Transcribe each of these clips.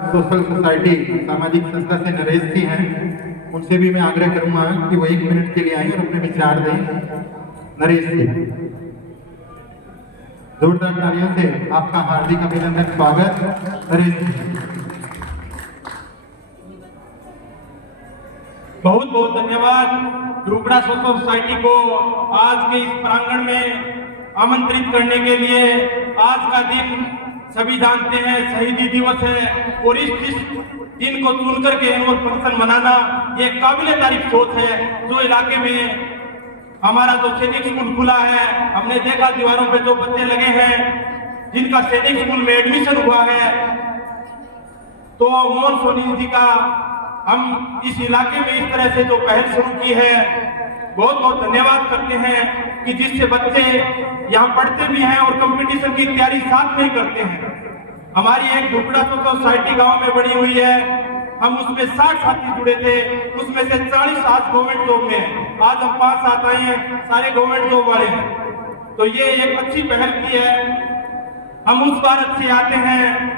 Social society सामाजिक संस्था से नरेश जी हैं, उनसे भी मैं आग्रह करूंगा कि वो 1 मिनट के लिए आए और अपने विचार दें। नरेश जी, जोरदार तालियों से आपका हार्दिक अभिनंदन, स्वागत। नरेश जी, बहुत बहुत धन्यवाद रुकड़ा सोशल सोसाइटी को आज के इस प्रांगण में आमंत्रित करने के लिए। आज का दिन सभी जानते हैं शहीदी दिवस है और इस दिन को चुन करके एनुअल फंक्शन मनाना ये काबिले तारीफ सोच है। जो इलाके में हमारा जो सैनिक स्कूल खुला है, हमने देखा दीवारों पे जो बच्चे लगे हैं जिनका सैनिक स्कूल में एडमिशन हुआ है, तो मोहन सोनी जी का हम इस इलाके में इस तरह से जो पहल शुरू की है बहुत बहुत धन्यवाद करते हैं कि जिससे बच्चे यहाँ पढ़ते भी हैं और कंपटीशन की तैयारी साथ नहीं करते हैं। हमारी एक रुकड़ा सोसाइटी गांव में बनी हुई है, हम उसमें 60 साथी जुड़े थे, उसमें से 40 आज गवर्नमेंट जॉब में है। आज हम 5 साथ आए हैं, सारे गवर्नमेंट जॉब वाले हैं, तो ये एक अच्छी पहल की है। हम उस भारत से आते हैं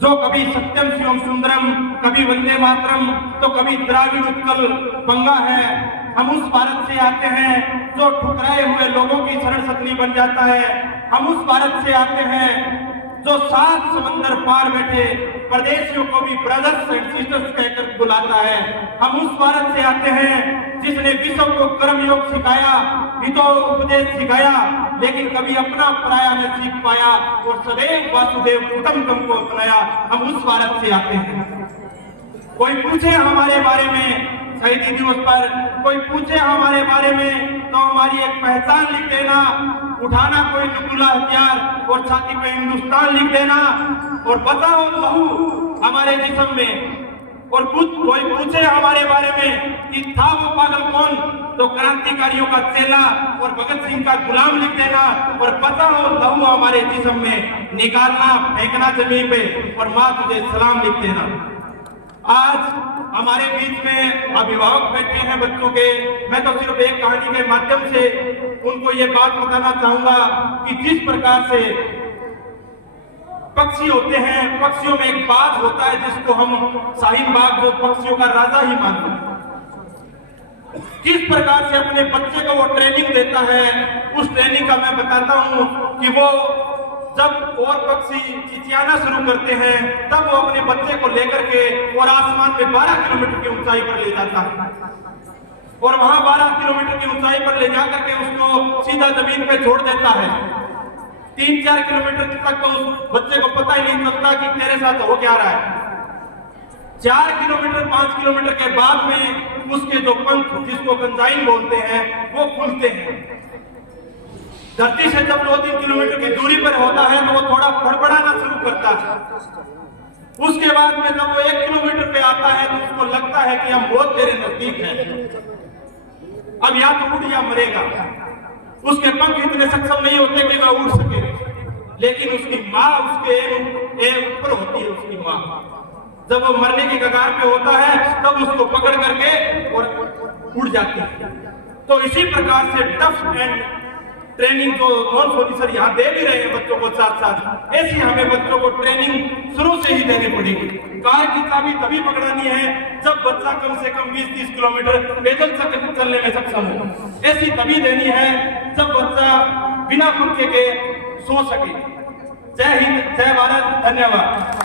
जो कभी सत्यम शिवम सुंदरम, कभी वंदे मातरम, तो कभी द्राविड़ उत्कल बंगा है। हम उस भारत से आते हैं जो ठुकराए हुए लोगों की शरण सतनी बन जाता है। हम उस भारत से आते हैं जो 7 समंदर पार बैठे परदेशियों को भी ब्रदर्स एंड सिस्टर्स कहकर बुलाता है। हम उस भारत से आते हैं जिसने विश्व को कर्म योग सिखाया, हितो उपदेश सिखाया, लेकिन कभी अपना पराया न सीख पाया और सदैव वासुदेव कुटुंबकम को अपनाया। हम उस भारत से आते हैं। कोई पूछे हमारे बारे में शहीदी दिवस पर, कोई पूछे हमारे बारे में, तो हमारी एक पहचान लिख देना, उठाना कोई नुकीला हथियार और छाती पे हिंदुस्तान लिख देना और बताओ लहू हमारे जिस्म में। और कोई पूछे हमारे बारे में कि था वो पागल कौन, तो क्रांतिकारियों का चेला और भगत सिंह का गुलाम लिख देना और बताओ लहू हमारे जिस्म में, निकालना फेंकना जमीन पे और माँ तुझे सलाम लिख देना। आज हमारे बीच में अभिभावक बैठे हैं बच्चों के। मैं तो सिर्फ एक कहानी के माध्यम से उनको ये बात बताना चाहूंगा कि जिस प्रकार से पक्षी होते हैं, पक्षियों में एक बाज होता है जिसको हम शाहीन बाग जो पक्षियों का राजा ही मानते हैं, किस प्रकार से अपने बच्चे को वो ट्रेनिंग देता है। उस ट्रेनिंग का मैं बताता हूँ कि वो जब और पक्षी चिचियाना शुरू करते हैं तब वो अपने बच्चे को लेकर के और आसमान में 12 किलोमीटर की ऊंचाई पर ले जाता है और वहां 12 किलोमीटर की ऊंचाई पर ले जाकर के उसको सीधा जमीन पे छोड़ देता है। 3-4 किलोमीटर तक तो उस बच्चे को पता ही नहीं चलता कि तेरे साथ हो क्या रहा है। 4 किलोमीटर 5 किलोमीटर के बाद में उसके जो पंख, जिसको कंजाइन बोलते हैं, वो खुलते हैं। धरती से जब 2-3 किलोमीटर की दूरी पर होता है तो वो थोड़ा फड़फड़ाना शुरू करता है। उसके बाद में जब वो 1 किलोमीटर पे आता है तो उसको लगता है कि हम बहुत तेरे नजदीक हैं, अब या तो उड़ या मरेगा। उसके पंख इतने सक्षम नहीं होते कि वह उड़ सके, लेकिन उसकी माँ उसके ऊपर होती है। उसकी माँ जब वो मरने की कगार पे होता है तब उसको पकड़ करके और उड़ जाती है। तो इसी प्रकार से टफ एंड ट्रेनिंग जो मोहन सोनी सर यहाँ दे भी रहे हैं बच्चों को साथ साथ, ऐसी हमें बच्चों को ट्रेनिंग शुरू से ही देनी पड़ेगी। कार की चाबी तभी पकड़ानी है जब बच्चा कम से कम 20-30 किलोमीटर पैदल चलने में सक्षम हो। ऐसी तभी देनी है जब बच्चा बिना पंखे के सो सके। जय हिंद, जय भारत, धन्यवाद।